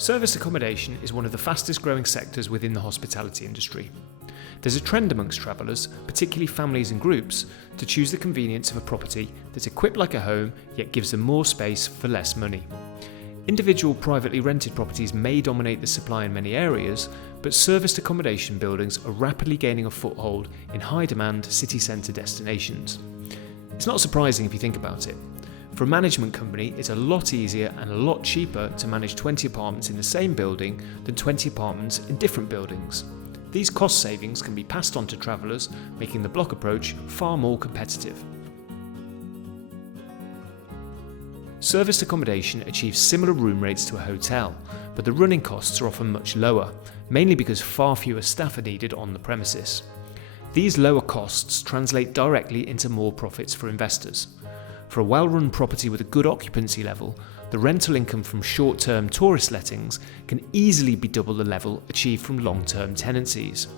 Service accommodation is one of the fastest growing sectors within the hospitality industry. There's a trend amongst travellers, particularly families and groups, to choose the convenience of a property that's equipped like a home yet gives them more space for less money. Individual privately rented properties may dominate the supply in many areas, but serviced accommodation buildings are rapidly gaining a foothold in high demand city centre destinations. It's not surprising if you think about it. For a management company, it's a lot easier and a lot cheaper to manage 20 apartments in the same building than 20 apartments in different buildings. These cost savings can be passed on to travellers, making the block approach far more competitive. Serviced accommodation achieves similar room rates to a hotel, but the running costs are often much lower, mainly because far fewer staff are needed on the premises. These lower costs translate directly into more profits for investors. For a well-run property with a good occupancy level, the rental income from short-term tourist lettings can easily be double the level achieved from long-term tenancies.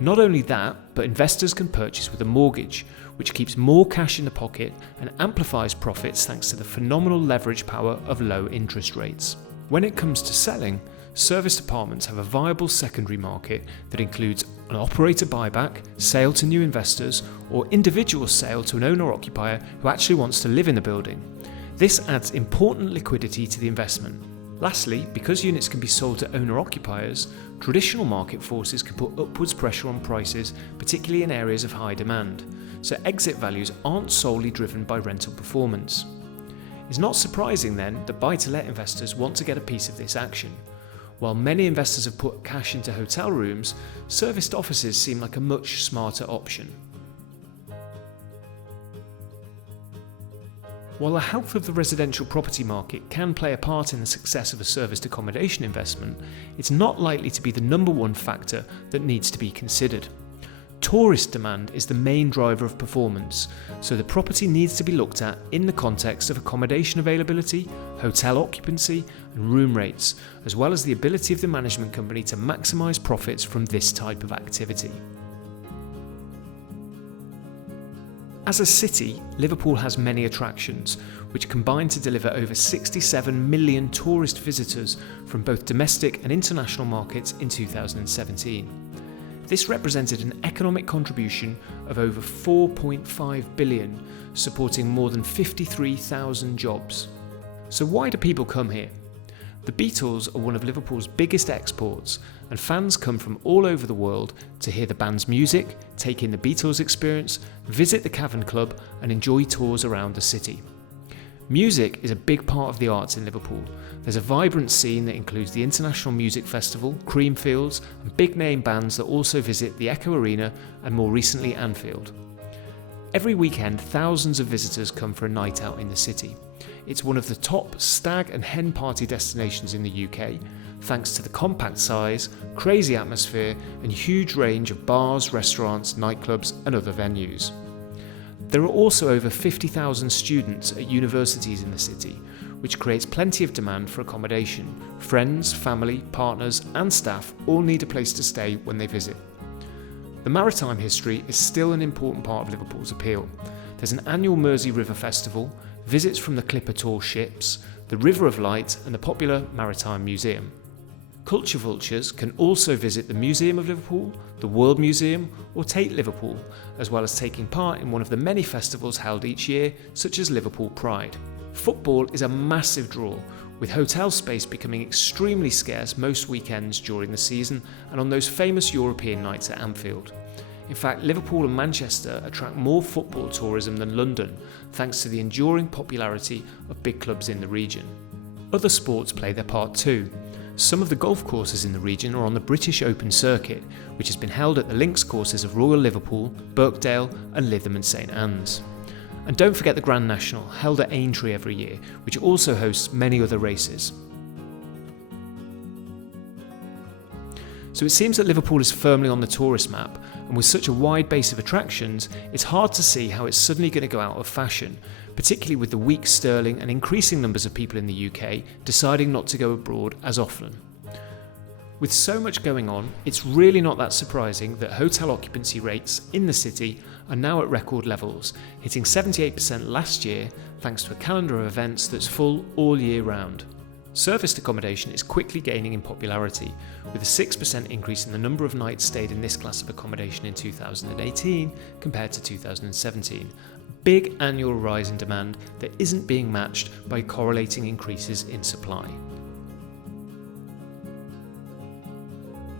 Not only that, but investors can purchase with a mortgage, which keeps more cash in the pocket and amplifies profits thanks to the phenomenal leverage power of low interest rates. When it comes to selling, serviced apartments have a viable secondary market that includes an operator buyback, sale to new investors, or individual sale to an owner-occupier who actually wants to live in the building. This adds important liquidity to the investment. Lastly, because units can be sold to owner-occupiers, traditional market forces can put upwards pressure on prices, particularly in areas of high demand, so exit values aren't solely driven by rental performance. It's not surprising then that buy-to-let investors want to get a piece of this action. While many investors have put cash into hotel rooms, serviced offices seem like a much smarter option. While the health of the residential property market can play a part in the success of a serviced accommodation investment, it's not likely to be the number one factor that needs to be considered. Tourist demand is the main driver of performance, so the property needs to be looked at in the context of accommodation availability, hotel occupancy, and room rates, as well as the ability of the management company to maximise profits from this type of activity. As a city, Liverpool has many attractions, which combine to deliver over 67 million tourist visitors from both domestic and international markets in 2017. This represented an economic contribution of over 4.5 billion, supporting more than 53,000 jobs. So why do people come here? The Beatles are one of Liverpool's biggest exports, and fans come from all over the world to hear the band's music, take in the Beatles experience, visit the Cavern Club, and enjoy tours around the city. Music is a big part of the arts in Liverpool. There's a vibrant scene that includes the International Music Festival, Creamfields, and big-name bands that also visit the Echo Arena and more recently Anfield. Every weekend, thousands of visitors come for a night out in the city. It's one of the top stag and hen party destinations in the UK, thanks to the compact size, crazy atmosphere, and huge range of bars, restaurants, nightclubs, and other venues. There are also over 50,000 students at universities in the city, which creates plenty of demand for accommodation. Friends, family, partners, and staff all need a place to stay when they visit. The maritime history is still an important part of Liverpool's appeal. There's an annual Mersey River Festival, visits from the Clipper tall ships, the River of Light, and the popular Maritime Museum. Culture vultures can also visit the Museum of Liverpool, the World Museum, or Tate Liverpool, as well as taking part in one of the many festivals held each year, such as Liverpool Pride. Football is a massive draw, with hotel space becoming extremely scarce most weekends during the season and on those famous European nights at Anfield. In fact, Liverpool and Manchester attract more football tourism than London, thanks to the enduring popularity of big clubs in the region. Other sports play their part too. Some of the golf courses in the region are on the British Open Circuit, which has been held at the links courses of Royal Liverpool, Birkdale, and Lytham and St Anne's. And don't forget the Grand National, held at Aintree every year, which also hosts many other races. So it seems that Liverpool is firmly on the tourist map, and with such a wide base of attractions, it's hard to see how it's suddenly going to go out of fashion, particularly with the weak sterling and increasing numbers of people in the UK deciding not to go abroad as often. With so much going on, it's really not that surprising that hotel occupancy rates in the city are now at record levels, hitting 78% last year thanks to a calendar of events that's full all year round. Serviced accommodation is quickly gaining in popularity, with a 6% increase in the number of nights stayed in this class of accommodation in 2018 compared to 2017. A big annual rise in demand that isn't being matched by correlating increases in supply.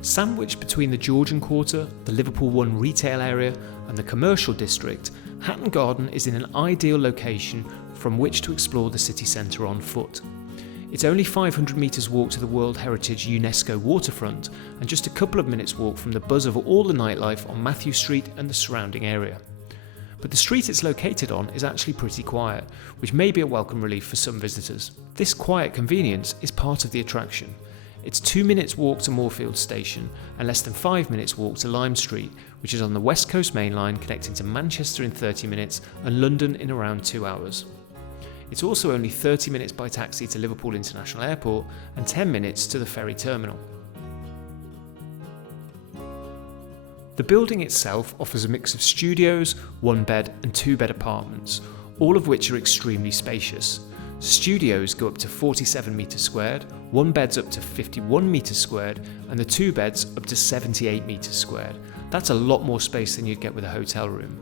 Sandwiched between the Georgian Quarter, the Liverpool One retail area and the commercial district, Hatton Garden is in an ideal location from which to explore the city centre on foot. It's only 500 metres walk to the World Heritage UNESCO waterfront and just a couple of minutes walk from the buzz of all the nightlife on Matthew Street and the surrounding area. But the street it's located on is actually pretty quiet, which may be a welcome relief for some visitors. This quiet convenience is part of the attraction. It's 2 minutes walk to Moorfield Station and less than 5 minutes walk to Lime Street, which is on the West Coast Main Line connecting to Manchester in 30 minutes and London in around 2 hours. It's also only 30 minutes by taxi to Liverpool International Airport and 10 minutes to the ferry terminal. The building itself offers a mix of studios, 1-bed and 2-bed apartments, all of which are extremely spacious. Studios go up to 47 metres squared, 1-beds up to 51 metres squared, and the 2-beds up to 78 metres squared. That's a lot more space than you'd get with a hotel room.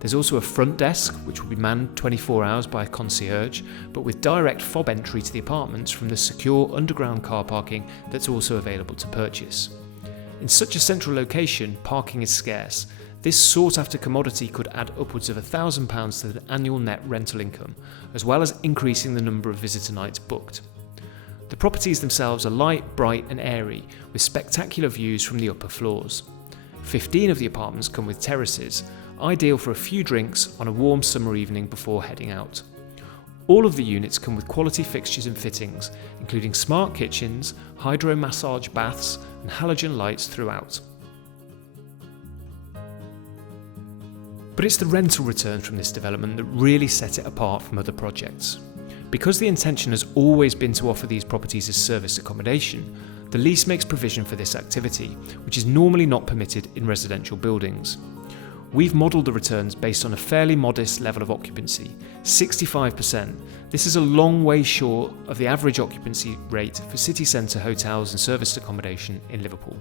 There's also a front desk, which will be manned 24 hours by a concierge, but with direct fob entry to the apartments from the secure underground car parking that's also available to purchase. In such a central location, parking is scarce. This sought-after commodity could add upwards of £1,000 to the annual net rental income, as well as increasing the number of visitor nights booked. The properties themselves are light, bright and airy, with spectacular views from the upper floors. 15 of the apartments come with terraces, ideal for a few drinks on a warm summer evening before heading out. All of the units come with quality fixtures and fittings, including smart kitchens, hydro massage baths and halogen lights throughout. But it's the rental returns from this development that really set it apart from other projects. Because the intention has always been to offer these properties as serviced accommodation, the lease makes provision for this activity, which is normally not permitted in residential buildings. We've modelled the returns based on a fairly modest level of occupancy, 65%. This is a long way short of the average occupancy rate for city centre hotels and serviced accommodation in Liverpool.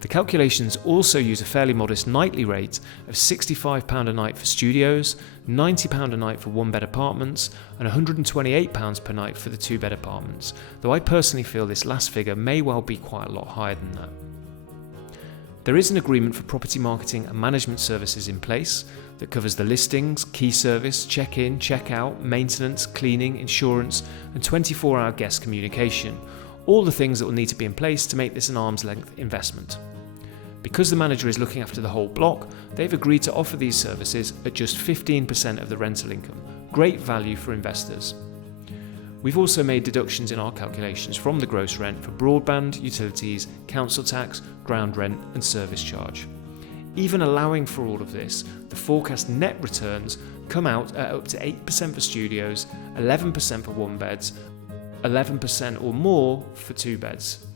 The calculations also use a fairly modest nightly rate of £65 a night for studios, £90 a night for 1-bed apartments, and £128 per night for the 2-bed apartments, though I personally feel this last figure may well be quite a lot higher than that. There is an agreement for property marketing and management services in place that covers the listings, key service, check-in, check-out, maintenance, cleaning, insurance, and 24-hour guest communication, all the things that will need to be in place to make this an arm's length investment. Because the manager is looking after the whole block, they've agreed to offer these services at just 15% of the rental income. Great value for investors. We've also made deductions in our calculations from the gross rent for broadband, utilities, council tax, ground rent and service charge. Even allowing for all of this, the forecast net returns come out at up to 8% for studios, 11% for 1-beds, 11% or more for 2-beds.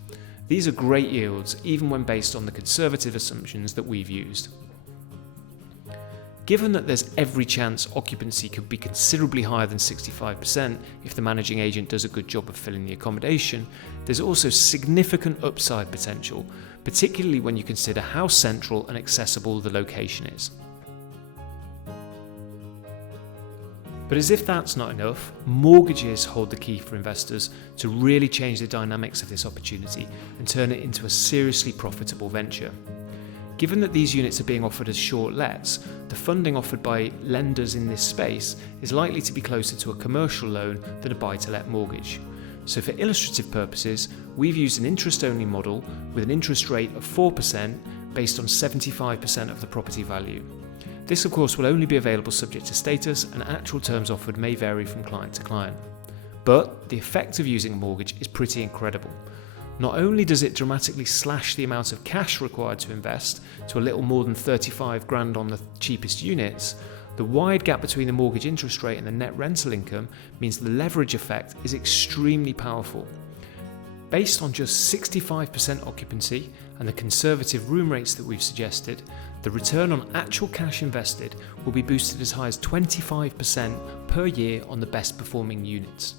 These are great yields, even when based on the conservative assumptions that we've used. Given that there's every chance occupancy could be considerably higher than 65% if the managing agent does a good job of filling the accommodation, there's also significant upside potential, particularly when you consider how central and accessible the location is. But as if that's not enough, mortgages hold the key for investors to really change the dynamics of this opportunity and turn it into a seriously profitable venture. Given that these units are being offered as short lets, the funding offered by lenders in this space is likely to be closer to a commercial loan than a buy-to-let mortgage. So for illustrative purposes, we've used an interest-only model with an interest rate of 4% based on 75% of the property value. This of course will only be available subject to status, and actual terms offered may vary from client to client. But the effect of using a mortgage is pretty incredible. Not only does it dramatically slash the amount of cash required to invest to a little more than 35 grand on the cheapest units, the wide gap between the mortgage interest rate and the net rental income means the leverage effect is extremely powerful. Based on just 65% occupancy and the conservative room rates that we've suggested, the return on actual cash invested will be boosted as high as 25% per year on the best performing units.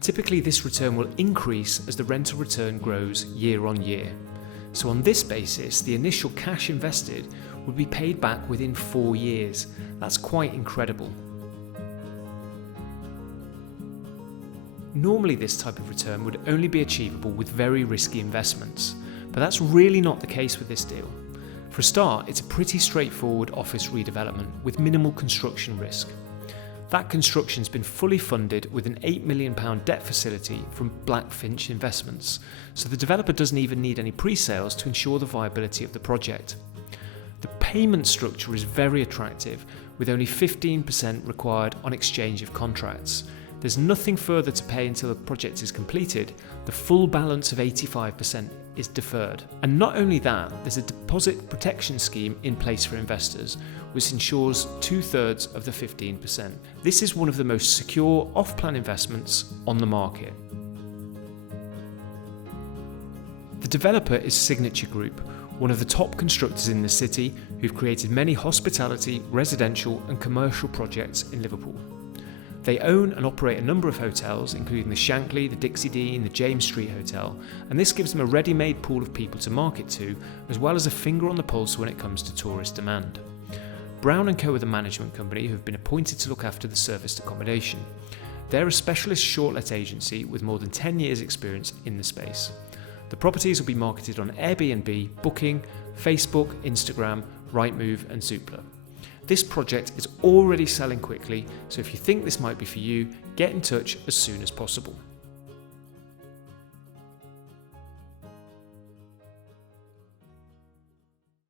Typically, this return will increase as the rental return grows year on year. So on this basis, the initial cash invested would be paid back within 4 years. That's quite incredible. Normally, this type of return would only be achievable with very risky investments, but that's really not the case with this deal. For a start, it's a pretty straightforward office redevelopment with minimal construction risk. That construction's been fully funded with an £8 million debt facility from Blackfinch Investments, so the developer doesn't even need any pre-sales to ensure the viability of the project. The payment structure is very attractive, with only 15% required on exchange of contracts. There's nothing further to pay until the project is completed. The full balance of 85% is deferred. And not only that, there's a deposit protection scheme in place for investors, which ensures 2/3 of the 15%. This is one of the most secure off-plan investments on the market. The developer is Signature Group, one of the top constructors in the city who've created many hospitality, residential and commercial projects in Liverpool. They own and operate a number of hotels, including the Shankly, the Dixie Dean, the James Street Hotel, and this gives them a ready-made pool of people to market to, as well as a finger on the pulse when it comes to tourist demand. Brown & Co are the management company who have been appointed to look after the serviced accommodation. They're a specialist short-let agency with more than 10 years' experience in the space. The properties will be marketed on Airbnb, Booking, Facebook, Instagram, Rightmove and Zoopla. This project is already selling quickly, so if you think this might be for you, get in touch as soon as possible.